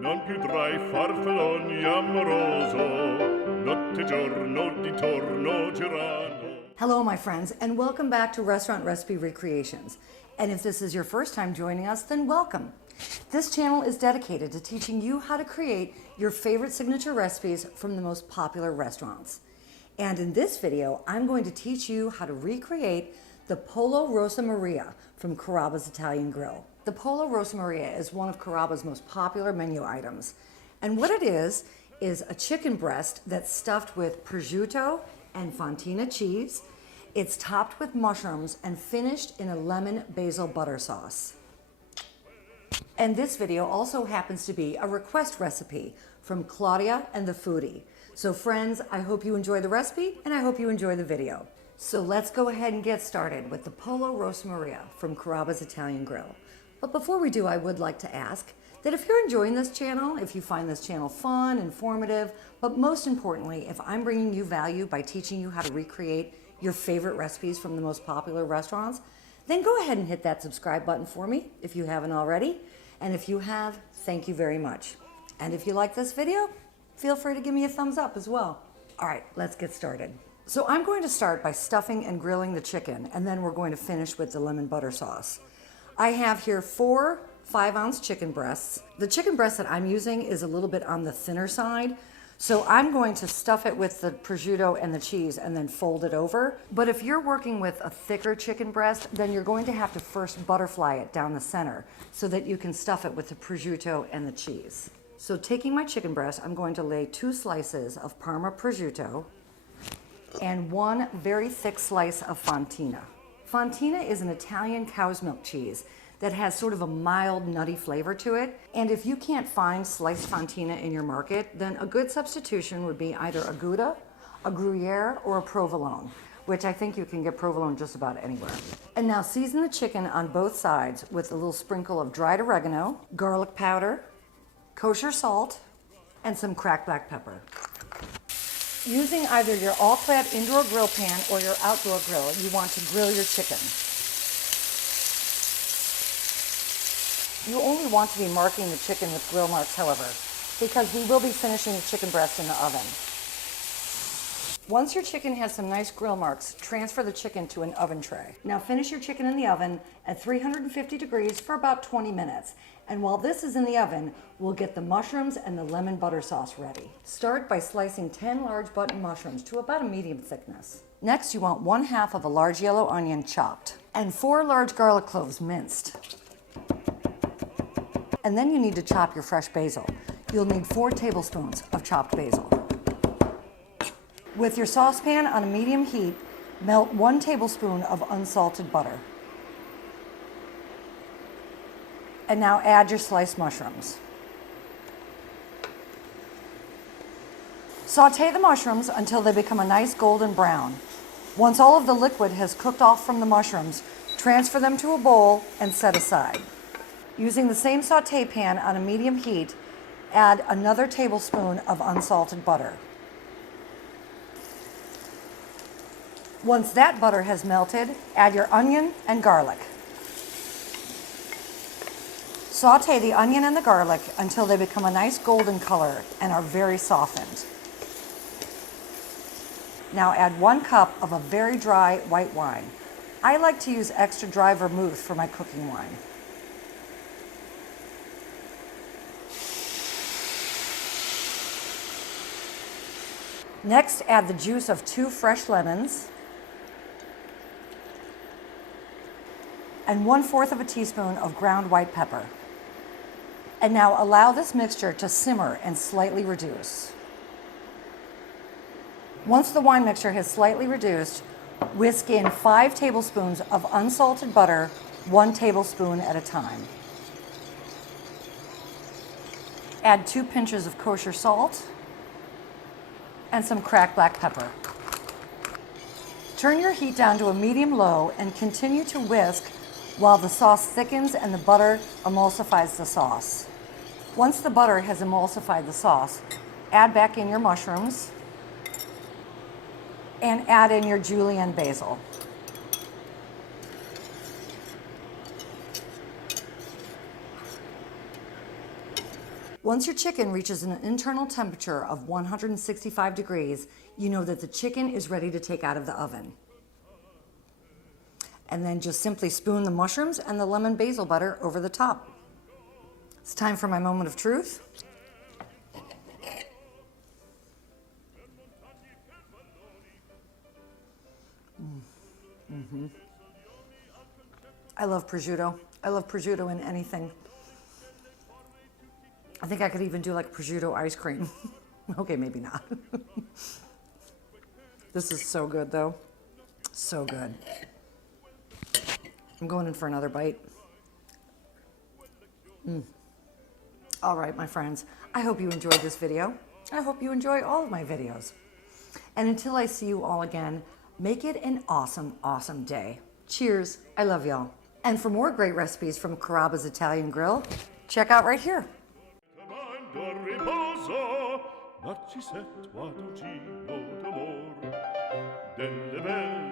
Non più farfalloni amoroso, notte giorno di torno girano. Hello, my friends, and welcome back to Restaurant Recipe Recreations. And if this is your first time joining us, then welcome. This channel is dedicated to teaching you how to create your favorite signature recipes from the most popular restaurants. And in this video, I'm going to teach you how to recreate the Pollorosamaria from Carrabbas Italian Grill. The Pollorosamaria is one of Carrabbas' most popular menu items. And what it is a chicken breast that's stuffed with prosciutto and fontina cheese. It's topped with mushrooms and finished in a lemon basil butter sauce. And this video also happens to be a request recipe from Claudia and the Foodie. So friends, I hope you enjoy the recipe and I hope you enjoy the video. So let's go ahead and get started with the Pollorosamaria from Carrabbas Italian Grill. But before we do, I would like to ask that if you're enjoying this channel, if you find this channel fun, informative, but most importantly, if I'm bringing you value by teaching you how to recreate your favorite recipes from the most popular restaurants, then go ahead and hit that subscribe button for me if you haven't already. And if you have, thank you very much. And if you like this video, feel free to give me a thumbs up as well. All right, let's get started. So I'm going to start by stuffing and grilling the chicken, and then we're going to finish with the lemon butter sauce. I have here 4 5-ounce chicken breasts. The chicken breast that I'm using is a little bit on the thinner side, so I'm going to stuff it with the prosciutto and the cheese and then fold it over. But if you're working with a thicker chicken breast, then you're going to have to first butterfly it down the center so that you can stuff it with the prosciutto and the cheese. So taking my chicken breast, I'm going to lay 2 slices of Parma prosciutto and 1 very thick slice of fontina. Fontina is an Italian cow's milk cheese that has sort of a mild nutty flavor to it. And if you can't find sliced fontina in your market, then a good substitution would be either a Gouda, a Gruyere, or a provolone, which I think you can get provolone just about anywhere. And now season the chicken on both sides with a little sprinkle of dried oregano, garlic powder, kosher salt, and some cracked black pepper. Using either your all-clad indoor grill pan or your outdoor grill, you want to grill your chicken. You only want to be marking the chicken with grill marks, however, because we will be finishing the chicken breast in the oven. Once your chicken has some nice grill marks, transfer the chicken to an oven tray. Now finish your chicken in the oven at 350 degrees for about 20 minutes. And while this is in the oven, we'll get the mushrooms and the lemon butter sauce ready. Start by slicing 10 large button mushrooms to about a medium thickness. Next, you want 1/2 of a large yellow onion chopped and 4 large garlic cloves minced. And then you need to chop your fresh basil. You'll need 4 tablespoons of chopped basil. With your saucepan on a medium heat, melt 1 tablespoon of unsalted butter. And now add your sliced mushrooms. Saute the mushrooms until they become a nice golden brown. Once all of the liquid has cooked off from the mushrooms, transfer them to a bowl and set aside. Using the same saute pan on a medium heat, add another tablespoon of unsalted butter. Once that butter has melted, add your onion and garlic. Saute the onion and the garlic until they become a nice golden color and are very softened. Now add 1 cup of a very dry white wine. I like to use extra dry vermouth for my cooking wine. Next, add the juice of 2 fresh lemons and 1/4 of a teaspoon of ground white pepper. And now allow this mixture to simmer and slightly reduce. Once the wine mixture has slightly reduced, whisk in 5 tablespoons of unsalted butter, 1 tablespoon at a time. Add 2 pinches of kosher salt and some cracked black pepper. Turn your heat down to a medium-low and continue to whisk while the sauce thickens and the butter emulsifies the sauce. Once the butter has emulsified the sauce, add back in your mushrooms and add in your julienne basil. Once your chicken reaches an internal temperature of 165 degrees, you know that the chicken is ready to take out of the oven. And then just simply spoon the mushrooms and the lemon basil butter over the top. It's time for my moment of truth. I love prosciutto. I love prosciutto in anything. I think I could even do like prosciutto ice cream. Okay, maybe not. This is so good though. So good. I'm going in for another bite. All right, my friends. I hope you enjoyed this video. I hope you enjoy all of my videos. And until I see you all again, make it an awesome, awesome day. Cheers. I love y'all. And for more great recipes from Carrabbas Italian Grill, check out right here. Comando riposo, narcisetto ad ucino d'amor, delle belle